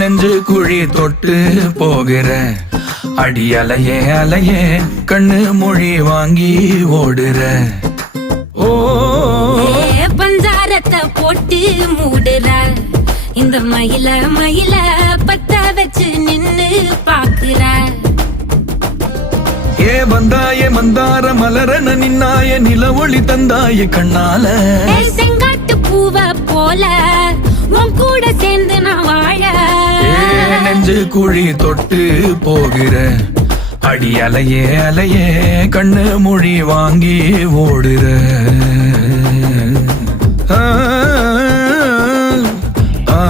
நெஞ்சு குழி தொட்டு போகிற அடி அலையே அலையே கண்ணு மொழி வாங்கி ஓடுற. ஓ பஞ்சாரத்தை போட்டு மூடுற இந்த மயில மயில பத்த வச்சு நின்னு பாக்குற. ஏ வந்தாய மந்தார மலரன நின்னாய நில ஒளி தந்தாய கண்ணால. செங்காட்டு பூவ போல உன் கூட சேர்ந்து நான் வாழ. நெஞ்சு குழி தொட்டு போகிற அடி அலையே அலையே கண்ணு மொழி வாங்கி ஓடுற. ஆ ஆ